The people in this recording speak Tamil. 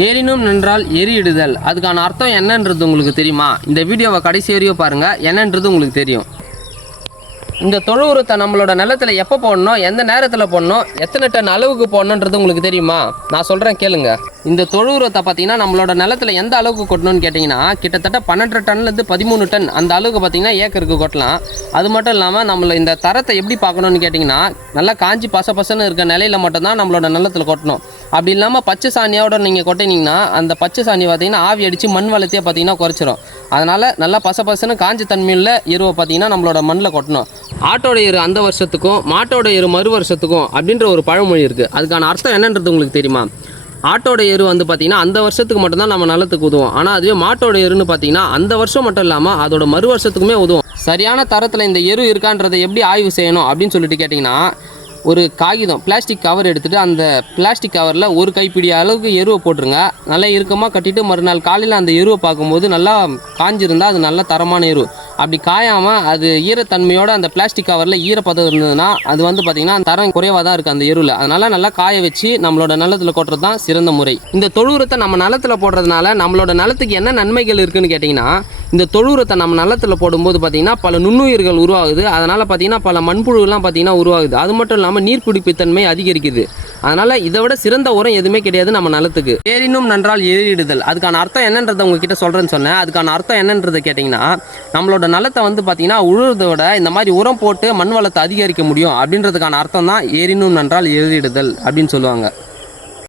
ஏறினும் நின்றால் எரியிடுதல் அதுக்கான அர்த்தம் என்னன்றது உங்களுக்கு தெரியுமா? இந்த வீடியோவை கடைசி வரையும் பாருங்கள் என்னன்றது உங்களுக்கு தெரியும். இந்த தொழு உரத்தை நம்மளோட நிலத்தில் எப்போ போடணும்? எந்த நேரத்தில் போடணும்? எத்தனை டன் அளவுக்கு போடணுன்றது உங்களுக்கு தெரியுமா? நான் சொல்கிறேன் கேளுங்க. இந்த தொழு உரத்தை பார்த்தீங்கன்னா நம்மளோட நிலத்தில் எந்த அளவுக்கு கொட்டணும்னு கேட்டிங்கன்னா கிட்டத்தட்ட பன்னெண்டு டன்லேருந்து பதிமூணு டன் அந்த அளவுக்கு பார்த்தீங்கன்னா ஏக்கருக்கு கொட்டலாம். அது மட்டும் இல்லாமல் நம்மளை இந்த தரத்தை எப்படி பார்க்கணும்னு கேட்டிங்கன்னா நல்லா காஞ்சி பச பசன்னு இருக்க நிலையில் மட்டும்தான் நம்மளோட நிலத்தில் கொட்டணும். அப்படி இல்லாமல் பச்சை சாணியோட நீங்கள் கொட்டினீங்கன்னா அந்த பச்சை சாணி பார்த்தீங்கன்னா ஆவி அடித்து மண் வளத்தையே பார்த்தீங்கன்னா குறைச்சிரும். அதனால் நல்லா பச பசன்னு காஞ்ச தன்மையில் எருவை பார்த்தீங்கன்னா நம்மளோட மண்ணில் கொட்டணும். ஆட்டோட எரு அந்த வருஷத்துக்கும் மாட்டோட எரு மறு வருஷத்துக்கும் அப்படின்ற ஒரு பழமொழி இருக்குது அதுக்கான அர்த்தம் என்னன்றது உங்களுக்கு தெரியுமா? ஆட்டோட எரு வந்து பார்த்திங்கன்னா அந்த வருஷத்துக்கு மட்டும்தான் நம்ம நிலத்துக்கு உதவும். ஆனால் அதுவே மாட்டோட எருன்னு பார்த்தீங்கன்னா அந்த வருஷம் மட்டும் இல்லாமல் அதோட மறு வருஷத்துக்குமே உதவும். சரியான தரத்தில் இந்த எரு இருக்கான்றதை எப்படி ஆய்வு செய்யணும் அப்படின்னு சொல்லிட்டு கேட்டிங்கன்னா ஒரு காகிதம் பிளாஸ்டிக் கவர் எடுத்துகிட்டு அந்த பிளாஸ்டிக் கவரில் ஒரு கைப்பிடி அளவுக்கு எருவை போட்டுருங்க. நல்லா இறுக்கமாக கட்டிட்டு மறுநாள் காலையில் அந்த எருவை பார்க்கும்போது நல்லா காஞ்சிருந்தா அது நல்ல தரமான எரு. அப்படி காயாமல் அது ஈரத்தன்மையோட அந்த பிளாஸ்டிக் கவரில் ஈரப்பதம் இருந்ததுன்னா அது வந்து பார்த்திங்கன்னா தரம் குறைவாக தான் இருக்குது அந்த எருவில். அதனால் நல்லா காய வச்சு நம்மளோட நிலத்தில் கொட்டுறது தான் சிறந்த முறை. இந்த தொழுவுரத்தை நம்ம நிலத்தில் போடுறதுனால நம்மளோட நிலத்துக்கு என்ன நன்மைகள் இருக்குதுன்னு கேட்டிங்கன்னா இந்த தொழுவுரத்தை நம்ம நிலத்தில் போடும்போது பார்த்திங்கன்னா பல நுண்ணுயிர்கள் உருவாகுது. அதனால் பார்த்திங்கன்னா பல மண்புழுலாம் பார்த்திங்கன்னா உருவாகுது. அது மட்டும் இல்லாமல் நீர்ப்பிடிப்புத்தன்மை அதிகரிக்குது. அதனால் இதை விட சிறந்த உரம் எதுவுமே கிடையாது நம்ம நிலத்துக்கு. ஏறினும் நன்றால் ஏறிடுதல் அதுக்கான அர்த்தம் என்னன்றதை உங்ககிட்ட சொல்கிறேன்னு சொன்னேன். அதுக்கான அர்த்தம் என்னன்றதை கேட்டிங்கன்னா நம்மளோட நிலத்தை வந்து பார்த்திங்கன்னா உழுறதை விட இந்த மாதிரி உரம் போட்டு மண் வளத்தை அதிகரிக்க முடியும் அப்படின்றதுக்கான அர்த்தம் தான் ஏறினும் நன்றால் ஏறிடுதல் அப்படின்னு சொல்லுவாங்க.